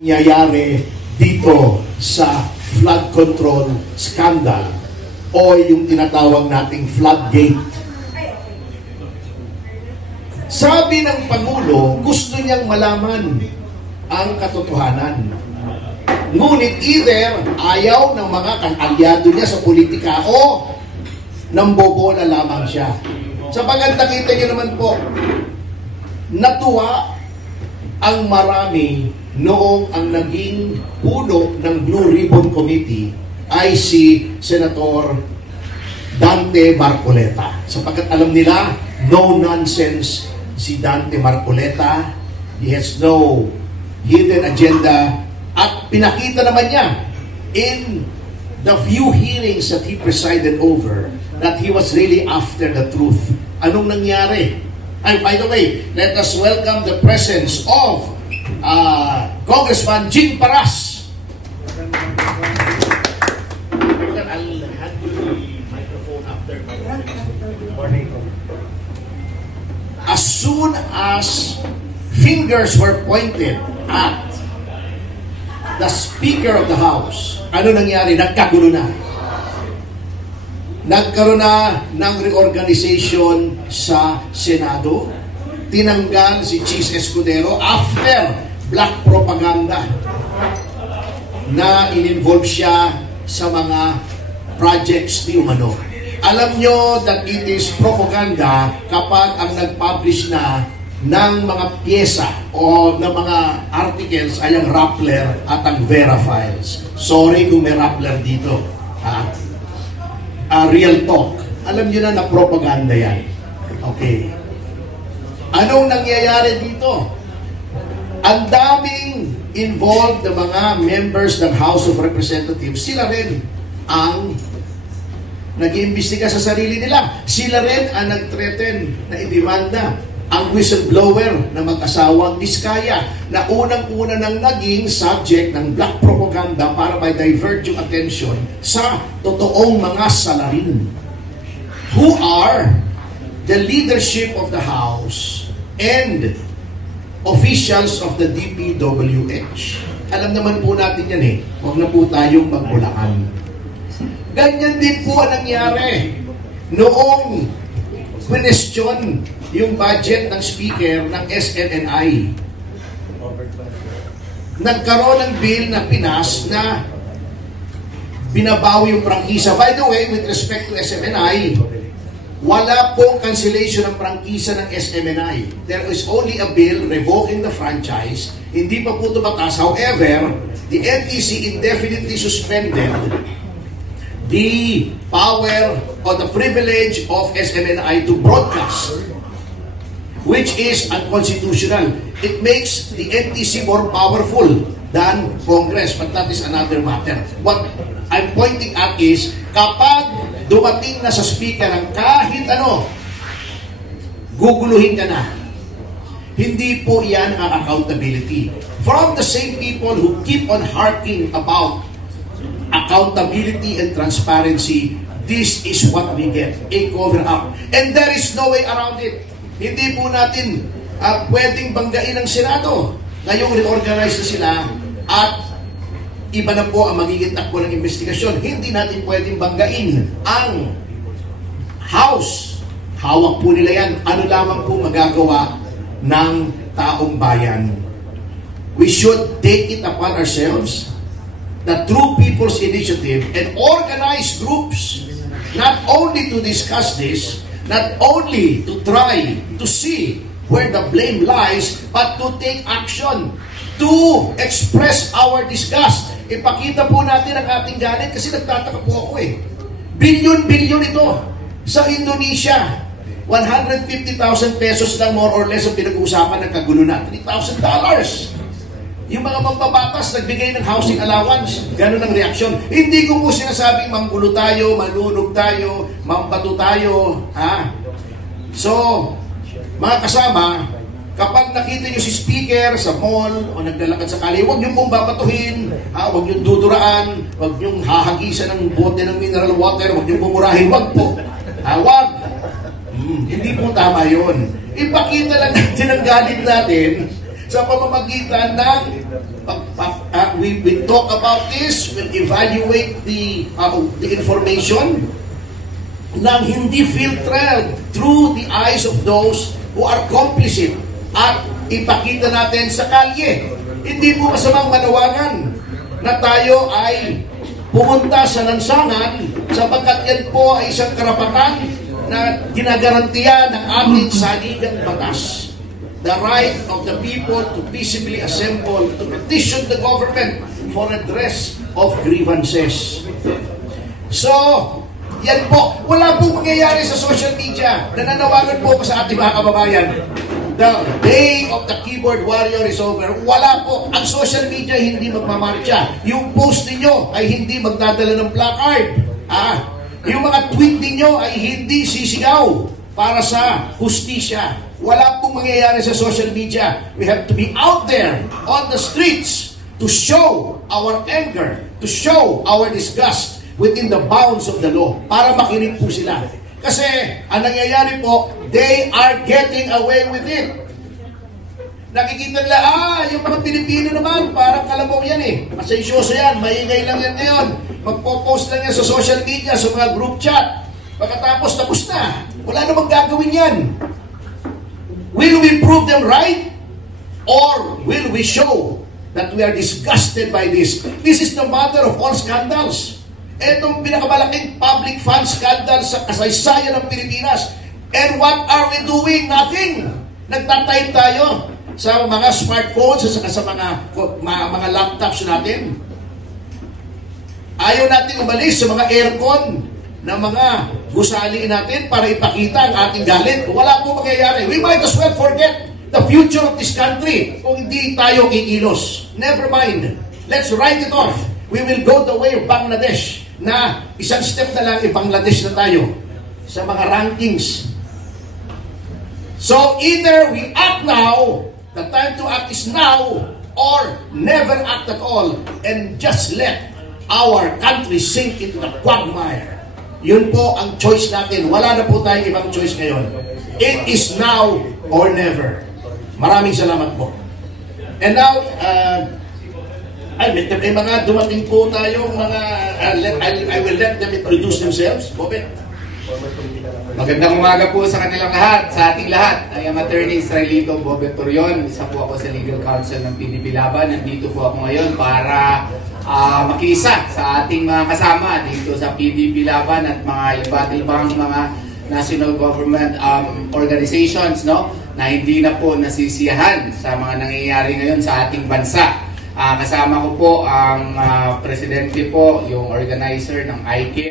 nangyayari dito sa flood control scandal o yung tinatawag nating floodgate. Sabi ng Pangulo, gusto niyang malaman ang katotohanan. Ngunit either ayaw ng mga kaalyado niya sa politika o nambobola lamang siya. Sapagkat nakita niyo naman po, natuwa ang marami noong ang naging puno ng Blue Ribbon Committee ay si Senator Dante Marcoleta. Sapagkat alam nila, no nonsense si Dante Marcoleta. He has no hidden agenda. At pinakita naman niya in the few hearings that he presided over that he was really after the truth. Anong nangyari? And by the way, let us welcome the presence of Congressman Jing Paras. I'll hand you the microphone after my morning. As soon as fingers were pointed at the Speaker of the House, ano nangyari? Nagkagulo na. Nagkaroon na ng reorganization sa Senado. Tinanggal si Chis Escudero after black propaganda na in-involve siya sa mga projects ni Umano. Alam nyo that it is propaganda kapag ang nag-publish na ng mga pyesa o ng mga articles ay ang Rappler at ang Vera Files. Sorry kung may Rappler dito. Real talk. Alam nyo na propaganda yan. Okay. Anong nangyayari dito? Ang daming involved na mga members ng House of Representatives, sila rin ang nag-iimbestiga sa sarili nila. Sila rin ang nag-threaten na idemanda ang whistleblower na mag-asawang Vizcaya na unang-una nang naging subject ng black propaganda para divert yung attention sa totoong mga salarin who are the leadership of the House and officials of the DPWH. Alam naman po natin yan eh. Huwag na po tayong magbulaan. Ganyan din po ang nangyari noong question yung budget ng speaker ng SMNI. Nagkaroon ng bill na pinas na binabawi yung prangkisa. By the way, with respect to SMNI, wala pong cancellation ng prangkisa ng SMNI. There is only a bill revoking the franchise. Hindi pa po ito batas. However, the NTC indefinitely suspended the power or the privilege of SMNI to broadcast, which is unconstitutional. It makes the NTC more powerful than Congress, but that is another matter. What I'm pointing at is, kapag dumating na sa speaker ng kahit ano, guguluhin ka na. Hindi po yan ang accountability. From the same people who keep on harking about accountability and transparency, this is what we get, a cover-up. And there is no way around it. Hindi po natin pwedeng banggain ang Senado. Ngayong reorganize na sila at iba na po ang magiging takbo ng investigasyon. Hindi natin pwedeng banggain ang House. Hawak po nila yan. Ano lamang po magagawa ng taong bayan. We should take it upon ourselves that through People's Initiative and organized groups, not only to discuss this, not only to try to see where the blame lies, but to take action, to express our disgust. Ipakita po natin ang ating galit kasi nagtataka po ako eh. Bilyon-bilyon ito sa Indonesia. 150,000 pesos lang more or less ang pinag-uusapan ng kagulo natin. $3,000. Yung mga mambabatas, nagbigay ng housing allowance. Ganun ang reaksyon. Hindi ko po sinasabing manggulo tayo, malunog tayo, mambato tayo. So, mga kasama, kapag nakita nyo si speaker sa mall o naglalakad sa kalye, huwag nyo pong babatuhin, huwag nyo duduraan, huwag nyo hahagisan ng bote ng mineral water, huwag nyo bumurahin, huwag po. Huwag. Hindi po tama yun. Ipakita lang natin ang galit natin sa pamamagitan ng we talk about this, we'll evaluate the information nang hindi filtered through the eyes of those who are complicit at ipakita natin sa kalye. Hindi po masamang manawagan na tayo ay pumunta sa lansangan sapagkat yan po ay isang karapatan na ginagarantiya ng ating saligang batas. The right of the people to peaceably assemble to petition the government for redress of grievances. So, yan po. Wala po mangyayari sa social media. Nananawagan po sa ating mga kababayan. The day of the keyboard warrior is over. Wala po. Ang social media hindi magmamarcha. Yung post ninyo ay hindi magdadala ng placard. Yung mga tweet ninyo ay hindi sisigaw para sa hustisya. Wala pong mangyayari sa social media. We have to be out there on the streets to show our anger, to show our disgust within the bounds of the law para makinig po sila. Kasi ang nangyayari po, they are getting away with it. Nakikita nila, yung mga Pilipino naman, parang kalabaw yan eh. Masensyoso yan, maingay lang yan ngayon. Magpo-post lang yan sa social media, sa mga group chat. Pagkatapos, tapos na. Wala namang gagawin yan. Will we prove them right? Or will we show that we are disgusted by this? This is the mother of all scandals. Itong pinakamalaking public fund scandal sa kasaysayan ng Pilipinas. And what are we doing? Nothing. Nagtatype tayo sa mga smartphones at sa mga laptops natin. Ayaw natin umalis sa mga aircon na mga gusali natin para ipakita ang ating galit. Wala po mangyayari. We might as well forget the future of this country kung hindi tayo kikilos. Never mind. Let's write it off. We will go the way of Bangladesh na isang step na lang Bangladesh na tayo sa mga rankings. So either we act now, the time to act is now, or never act at all and just let our country sink into the quagmire. Yun po ang choice natin. Wala na po tayong ibang choice ngayon. It is now or never. Maraming salamat po. And now, may mga dumating po tayong mga, I will let them introduce themselves. Bobet. Magandang umaga po sa kanilang lahat, sa ating lahat. I am Attorney Israelito Bobet Torion. Isa po ako sa Legal Counsel ng PDP Laban. Nandito po ako ngayon para makiisa sa ating mga kasama dito sa PDP Laban at mga iba't ibang mga national government organizations, no, na hindi na po nasisiyahan sa mga nangyayari ngayon sa ating bansa. Kasama ko po ang presidente po, yung organizer ng ICARE.